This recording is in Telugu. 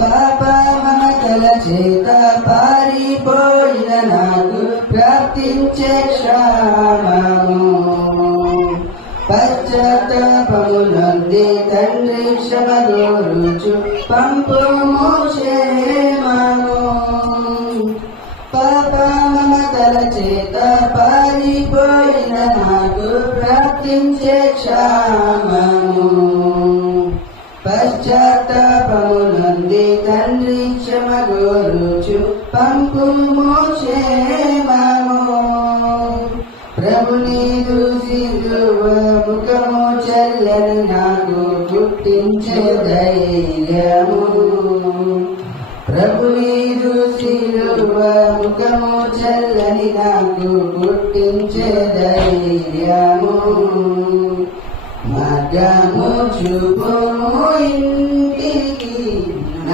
పాప మమతల చేత పారిపోయిన నాకు ప్రాప్తించే క్షామము పశ్చాత్తాపమునంది తండ్రి క్షమగోరుచు పంపుము క్షేమము పాప మమతల చేత పారిపోయిన నాకు ప్రాప్తించే క్షామము పశ్చాత్తాపమునంది తండ్రి క్షమగోరుచు పంపు క్షేమము ప్రభుని దూసిలువ ముఖము చల్లని నాకు పుట్టించే ధైర్యము. ప్రభుని దూసిలువ ముఖము చల్లని నాకు పుట్టించే ధైర్యము. మార్గము you.